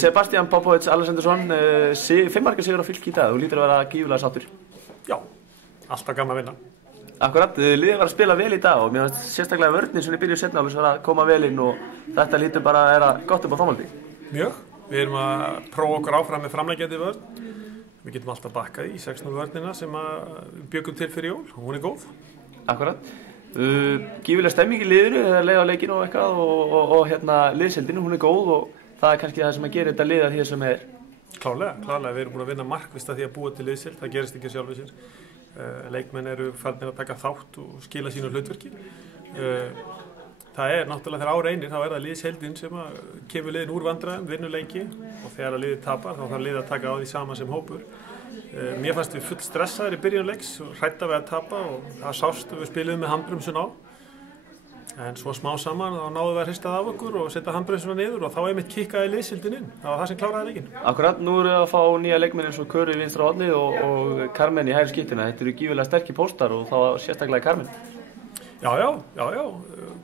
Sebastian Popovic Alessandrason, 5 marka sigur á Fylki í dag, þú lítur að vera gífurlega sáttur. Já, alltaf gaman að vinna. Akkurat, liðið var að spila vel í dag og mér finnst sérstaklega vörnin sem byrjuð seinna alveg var að koma vel inn og þetta lítur bara að vera gott upp á Þorvaldi. Mjög, við erum að prófa okkur áfram með framleggjandi vörn. Við getum alltaf bakkað í 6-0 vörnina sem við bjögum til fyrir jól og hún er góð. Akkurat. Gífurlega stemming í liðinu, það er leið á leikinu og eitthvað og liðseldinu, hún er góð og það er kannski það sem að gera þetta lið að því sem er. Klárlega, við erum búin að vinna markvisst að því að búa til liðseld, það gerist ekki sjálfu sér. Leikmenn eru farnir að taka þátt og skila sínu hlutverki. Það er náttúrulega þegar á reynir, þá er það liðsheldin sem kemur liðin úr vandræðum, vinnur leiki og þegar að liðið tapar þá þarf liðið að taka á því sama sem hópur. Mér fannst við full stressaðir í byrjun leiks og hrædda við að tapa og það sást við spiluðum með handbremsun á. En svo smá saman þá náðum við að hrista það af okkur og setja handbremsuna niður og þá einmitt kikkaði liðsheildin inn. Það var það sem kláraði leikinn. Akkurat, nú eru að fá nýja leikmenn eins og Köru í vinstra hornið og Carmen í hægri skiptina. Þetta eru gífurlega sterkir póstar og þá sérstaklega Carmen. Já.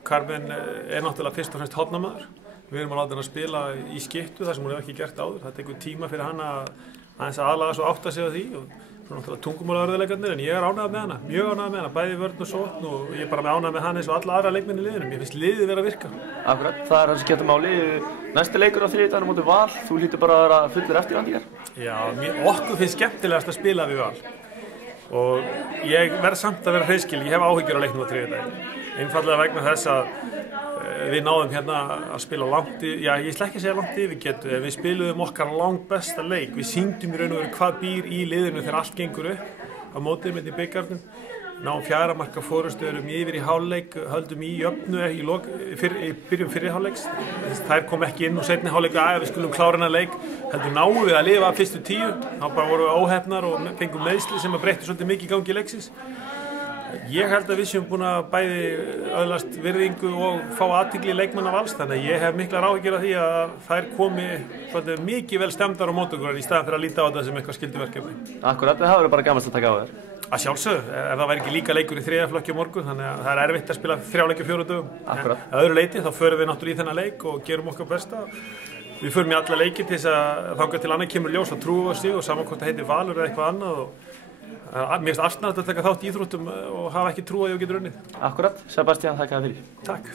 Carmen er náttúrulega fyrst og fremst hornamaður. Við erum að láta hann að spila í skiptu þar sem hún hefur ekki gert áður. Það tekur tíma fyrir hann að aðeins að aðlaga svo átta sig á því og svo náttúrulega tungumálaörðuleikarnir en ég er ánægður með hana, mjög ánægður með hana, bæði vörn og sókn og ég er bara með ánægður með hana eins og alla aðra leikmenn í liðinu. Mér finnst liðið vera að virka. Akkurat, það er það sem getur máli. Næsti leikur á þriðjudaginn móti Val, þú hlýtur bara að vera fullir eftirvæntingar. Já, okkur finnst skemmtilegast að spila við Val og ég verð samt að vera hreinskil, ég hef áhyggjur á leiknum á þriðjudaginn. Einfaldlega vegna þess að við náðum hérna að spila langt yfir, já ég ætla ekki að segja langt yfir getu, við spiluðum okkar langt besta leik, við sýndum í raun og veru hvað býr í liðinu þegar allt gengur upp á mótið með í bikarnum, náum 4 marka fórustu, erum yfir í hálfleik, höldum í jöfnu í byrjun fyrri hálfleiks, þær kom ekki inn og seinni hálfleik að við skulum klára hennar leik, heldur náum við að lifa fyrstu 10, þá bara vorum við óheppnar og fengum meiðsli sem að breytti svolítið mikið í gangi leiksins. Ég held að við séum búin að bæði öðlast virðingu og fá athygli leikmanna Vals, þannig að ég hef miklar áhyggjur af því að þær komi svolítið mikið vel stemmdar á móti okkur í staðan fyrir að líta á þetta sem eitthvað skylduverkefni. Akkurat, það verður bara gaman að taka á þér. Að sjálfsögðu, ef það væri ekki líka leikur í 3. flokki á morgun, þannig að það er erfitt að spila 3 leiki á 4 dögum. Akkurat. Að öðru leyti þá förum við náttúrulega í þennan leik og gerum okkar besta. Við förum í alla leiki til þess að þangað til annað kemur ljós og trúum á sig og saman hvort það heitir Valur eða eitthvað annað og mér finnst asnalegt að taka þátt í íþróttum og hafa ekki trú að ég getur unnið. Akkurat, Sebastian, þakka þér fyrir. Takk.